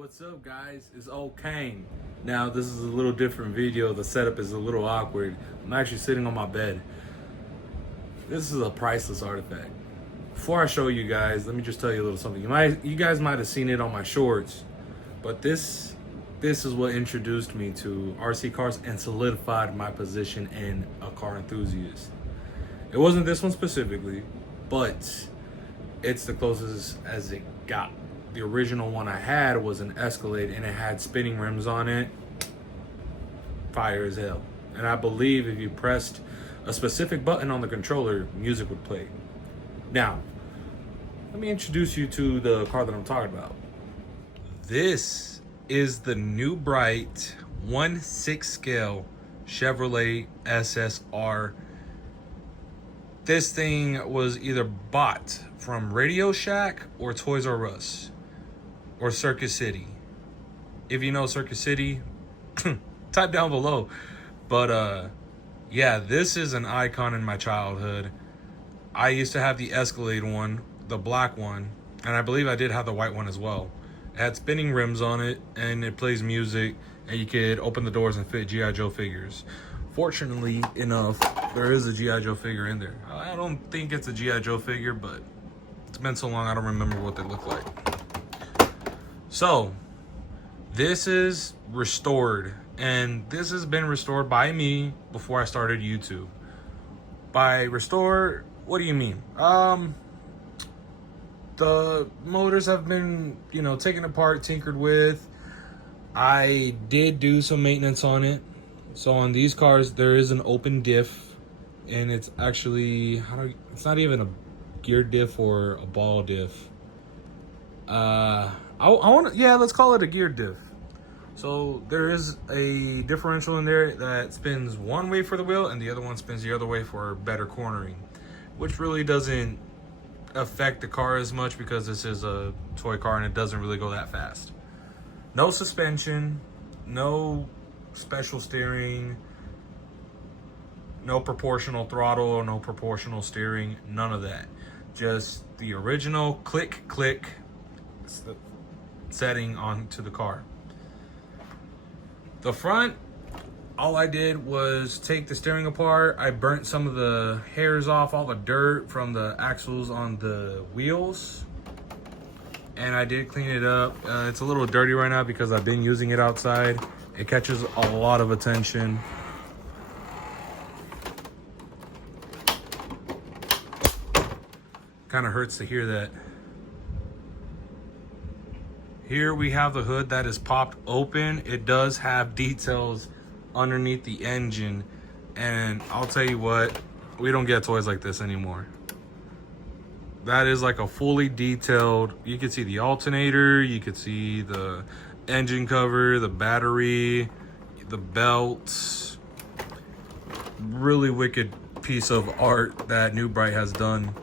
What's up, guys? It's Old Kane. Now, this is a little different video. The setup is a little awkward. I'm actually sitting on my bed. This is a priceless artifact. Before I show you guys, let me just tell you a little something. You guys might have seen it on my shorts, but this is what introduced me to RC cars and solidified my position in a car enthusiast. It wasn't this one specifically, but it's the closest as it got. The original one I had was an Escalade and it had spinning rims on it. Fire as hell. And I believe if you pressed a specific button on the controller, music would play. Now, let me introduce you to the car that I'm talking about. This is the New Bright 1/6 scale Chevrolet SSR. This thing was either bought from Radio Shack or Toys R Us or Circus City. If you know Circus City, type down below. But yeah, this is an icon in my childhood. I used to have the Escalade one, the black one, and I believe I did have the white one as well. It had spinning rims on it, and it plays music, and you could open the doors and fit G.I. Joe figures. Fortunately enough, there is a G.I. Joe figure in there. I don't think it's a G.I. Joe figure, but it's been so long I don't remember what they look like. So, this is restored, and this has been restored by me before I started YouTube. By restore, what do you mean? The motors have been, taken apart, tinkered with. I did do some maintenance on it. So on these cars, there is an open diff, and it's actually, it's not even a gear diff or a ball diff. Let's call it a gear diff. So there is a differential in there that spins one way for the wheel and the other one spins the other way for better cornering, which really doesn't affect the car as much because this is a toy car and it doesn't really go that fast. No suspension, no special steering, no proportional throttle, no proportional steering, none of that. Just the original click setting onto the car. The front, all I did was take the steering apart. I burnt some of the hairs off, all the dirt from the axles on the wheels, and I did clean it up. It's a little dirty right now because I've been using it outside. It catches a lot of attention. Kind of hurts to hear that. Here we have the hood that is popped open. It does have details underneath the engine, and I'll tell you what, we don't get toys like this anymore. That is like a fully detailed, you could see the alternator, you could see the engine cover, the battery, the belts. Really wicked piece of art that New Bright has done.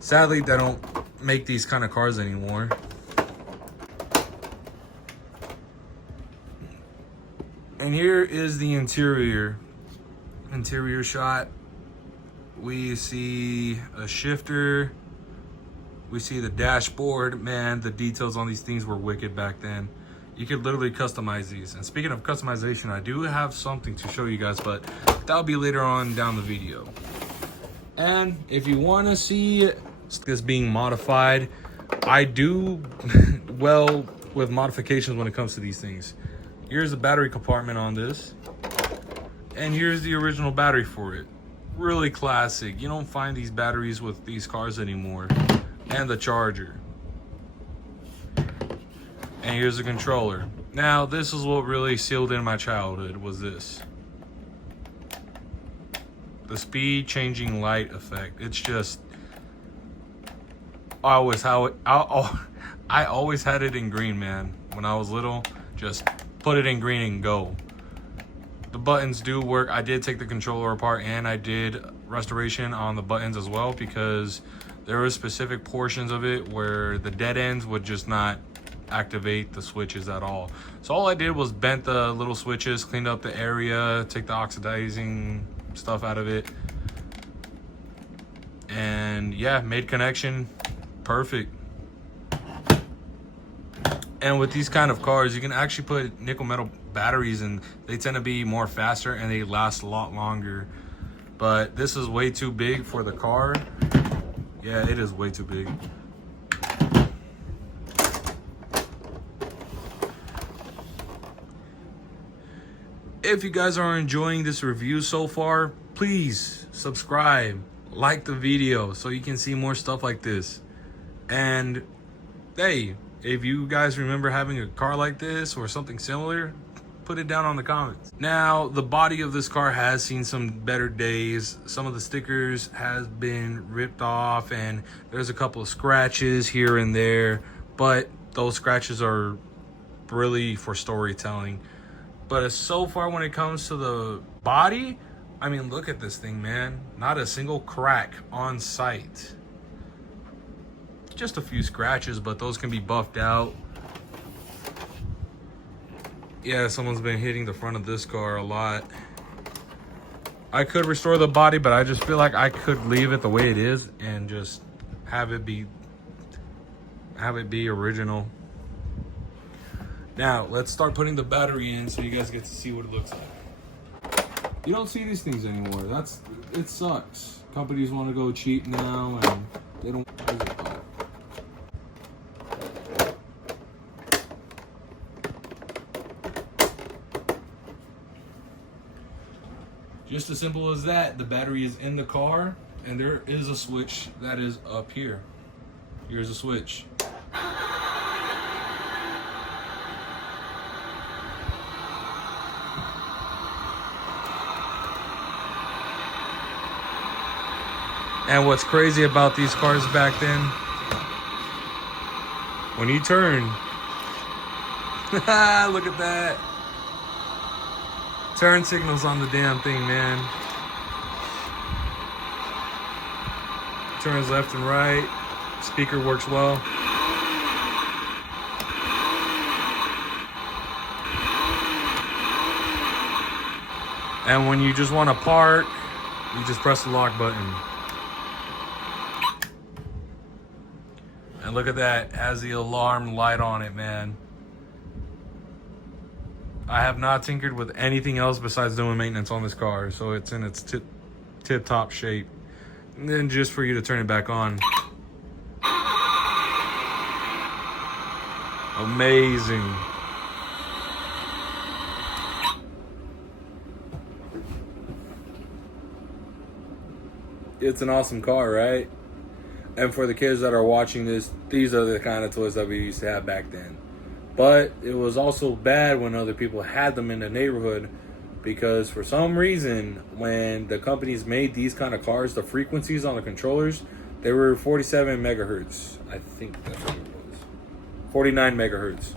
Sadly, they don't make these kind of cars anymore. And here is the interior shot. We see a shifter. We see the dashboard. Man, the details on these things were wicked back then. You could literally customize these. And speaking of customization, I do have something to show you guys, but that'll be later on down the video. And if you want to see this being modified, I do well with modifications when it comes to these things. Here's the battery compartment on this, and here's the original battery for it. Really classic. You don't find these batteries with these cars anymore. And the charger. And here's the controller. Now, this is what really sealed in my childhood, was this. The speed changing light effect. It's just, I always had it in green, man. When I was little, just put it in green and go. The buttons do work. I did take the controller apart and I did restoration on the buttons as well, because there were specific portions of it where the dead ends would just not activate the switches at all. So all I did was bent the little switches, cleaned up the area, take the oxidizing stuff out of it, and yeah, made connection perfect. And with these kind of cars, you can actually put nickel metal batteries and they tend to be more faster and they last a lot longer. But this is way too big for the car. Yeah, it is way too big. If you guys are enjoying this review so far, please subscribe, like the video so you can see more stuff like this. And hey, if you guys remember having a car like this or something similar, put it down on the comments. Now, the body of this car has seen some better days. Some of the stickers has been ripped off and there's a couple of scratches here and there, but those scratches are really for storytelling. But so far when it comes to the body, I mean, look at this thing, man. Not a single crack on site. Just a few scratches, but those can be buffed out. Yeah, someone's been hitting the front of this car a lot. I could restore the body, but I just feel like I could leave it the way it is and just have it be original. Now, let's start putting the battery in so you guys get to see what it looks like. You don't see these things anymore. It sucks. Companies want to go cheap now and they don't. Just as simple as that, the battery is in the car and there is a switch that is up here. Here's a switch. And what's crazy about these cars back then, when you turn, look at that. Turn signals on the damn thing, man. Turns left and right. Speaker works well. And when you just want to park, you just press the lock button. And look at that, it has the alarm light on it, man. I have not tinkered with anything else besides doing maintenance on this car, so it's in its tip-top shape. And then just for you to turn it back on. Amazing. It's an awesome car, right? And for the kids that are watching this, these are the kind of toys that we used to have back then. But it was also bad when other people had them in the neighborhood, because for some reason, when the companies made these kind of cars, the frequencies on the controllers, they were 47 megahertz. I think that's what it was. 49 megahertz.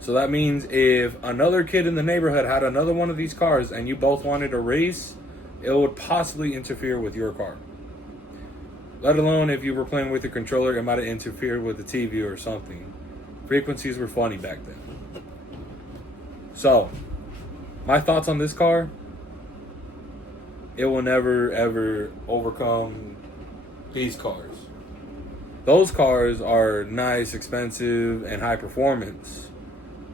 So that means if another kid in the neighborhood had another one of these cars and you both wanted to race, it would possibly interfere with your car. Let alone if you were playing with the controller, it might have interfered with the TV or something. Frequencies were funny back then. So, my thoughts on this car, it will never ever overcome these cars. Those cars are nice, expensive, and high performance.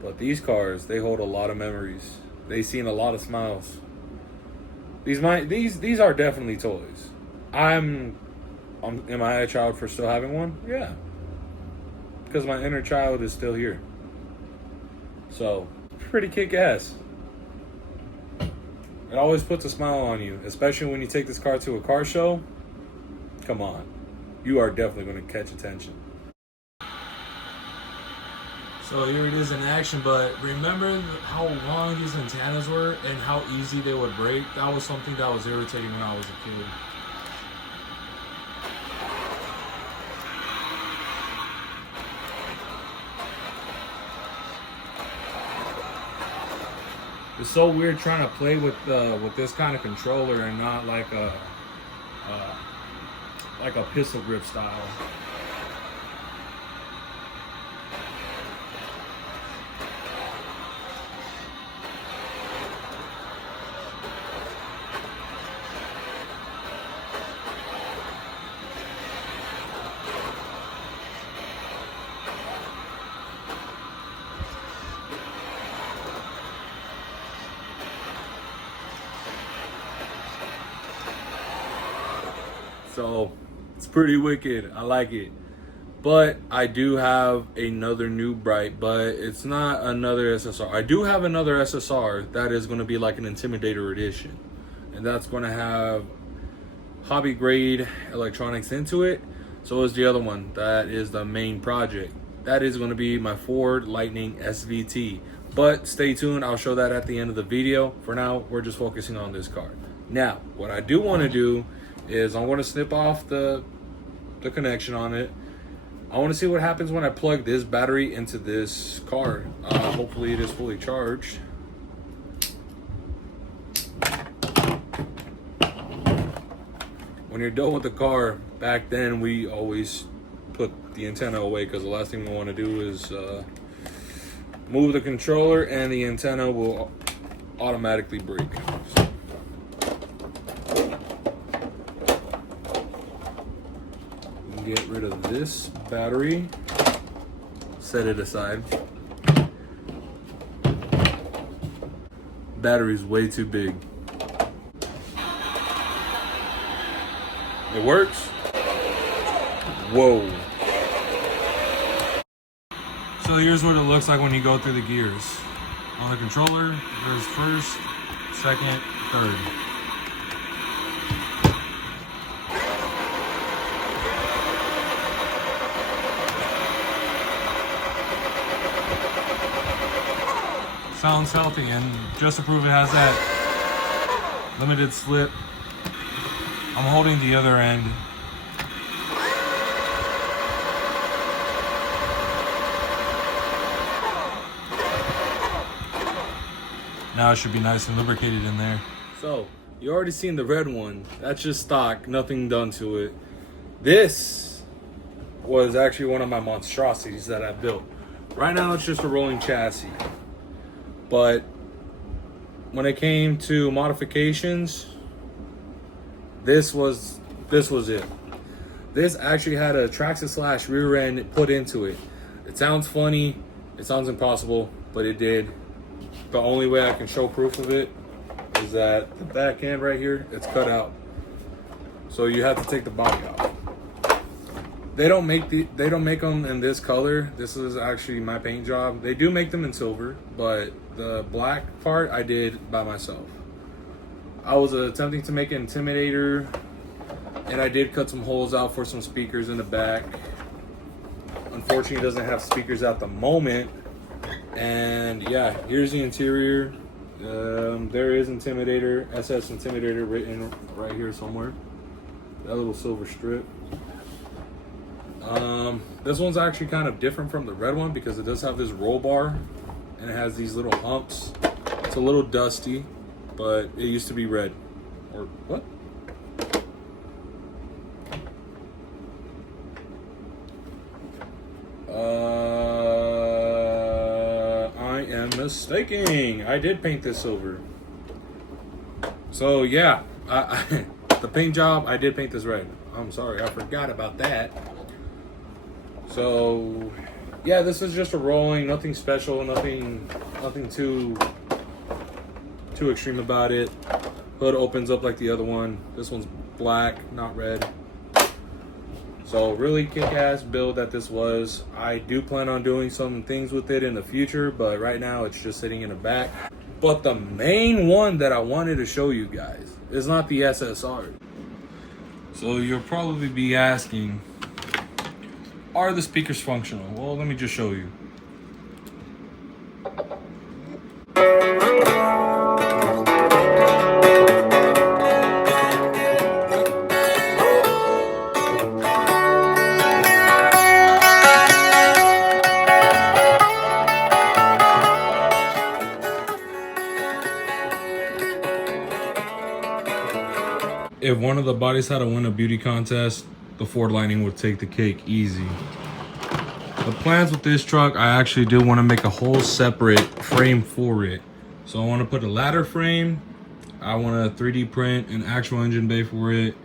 But these cars, they hold a lot of memories. They've seen a lot of smiles. These are definitely toys. Am I a child for still having one? Yeah. Because my inner child is still here. So, pretty kick-ass. It always puts a smile on you, especially when you take this car to a car show. Come on. You are definitely going to catch attention. So here it is in action, but remember how long these antennas were and how easy they would break? That was something that was irritating when I was a kid. It's so weird trying to play with this kind of controller and not like a pistol grip style. So it's pretty wicked. I like it. But I do have another new Bright, but it's not another SSR. I do have another SSR that is going to be like an Intimidator edition. And that's going to have hobby grade electronics into it. So is the other one. That is the main project. That is going to be my Ford Lightning SVT. But stay tuned. I'll show that at the end of the video. For now, we're just focusing on this car. Now, what I do want to do is I'm going to snip off the connection on it. I want to see what happens when I plug this battery into this car. Hopefully it is fully charged. When you're done with the car, back then we always put the antenna away because the last thing we want to do is move the controller and the antenna will automatically break. Get rid of this battery, set it aside. Battery's way too big. It works. Whoa. So here's what it looks like when you go through the gears. On the controller, there's first, second, third. Sounds healthy, and just to prove it has that limited slip, I'm holding the other end. Now it should be nice and lubricated in there. So, you already seen the red one. That's just stock, nothing done to it. This was actually one of my monstrosities that I built. Right now it's just a rolling chassis. But when it came to modifications, this was it. This actually had a Traxxas slash rear end put into it. It sounds funny, it sounds impossible, but it did. The only way I can show proof of it is that the back end right here, it's cut out. So you have to take the body off. They don't make them in this color. This is actually my paint job. They do make them in silver, but the black part I did by myself. I was attempting to make an Intimidator, and I did cut some holes out for some speakers in the back. Unfortunately, it doesn't have speakers at the moment. And yeah, here's the interior. There is Intimidator, SS Intimidator written right here somewhere. That little silver strip. This one's actually kind of different from the red one because it does have this roll bar and it has these little humps. It's a little dusty, but it used to be red. Or what? I am mistaken. I did paint this silver. So yeah, the paint job, I did paint this red. I'm sorry, I forgot about that. So yeah, this is just a rolling, nothing special, nothing too extreme about it. Hood opens up like the other one. This one's black, not red. So really kick-ass build that this was. I do plan on doing some things with it in the future, but right now it's just sitting in the back. But the main one that I wanted to show you guys is not the SSR. So you'll probably be asking, are the speakers functional? Well, let me just show you. If one of the bodies had to win a beauty contest, the Ford Lightning would take the cake easy. The plans with this truck, I actually do want to make a whole separate frame for it. So I want to put a ladder frame. I want to 3D print an actual engine bay for it.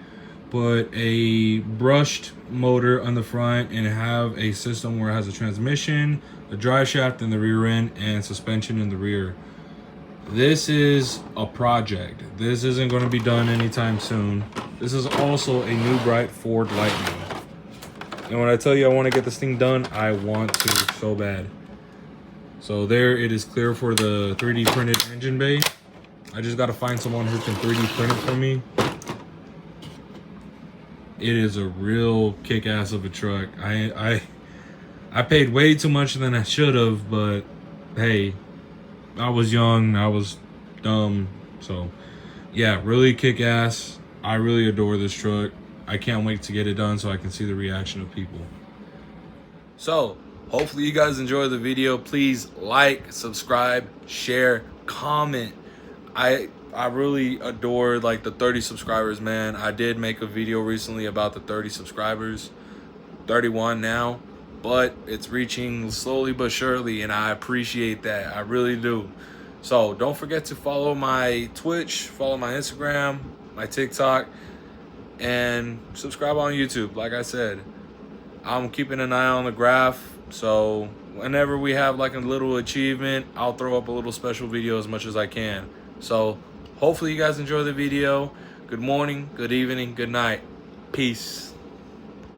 Put a brushed motor on the front and have a system where it has a transmission, a drive shaft in the rear end, and suspension in the rear. This is a project. This isn't going to be done anytime soon. This is also a new bright Ford Lightning. And when I tell you I want to get this thing done, I want to so bad. So there it is, clear for the 3D printed engine bay. I just got to find someone who can 3D print it for me. It is a real kick-ass of a truck. I paid way too much than I should have, but hey, I was young, I was dumb. So yeah, really kick-ass. I really adore this truck. I can't wait to get it done so I can see the reaction of people. So hopefully you guys enjoy the video. Please like, subscribe, share, comment. I really adore like the 30 subscribers, man. I did make a video recently about the 30 subscribers, 31 now, but it's reaching slowly but surely, and I appreciate that. I really do. So don't forget to follow my Twitch, follow my Instagram, my TikTok, and subscribe on YouTube. Like I said, I'm keeping an eye on the graph, so whenever we have like a little achievement, I'll throw up a little special video as much as I can. So hopefully you guys enjoy the video. Good morning, good evening, good night. Peace.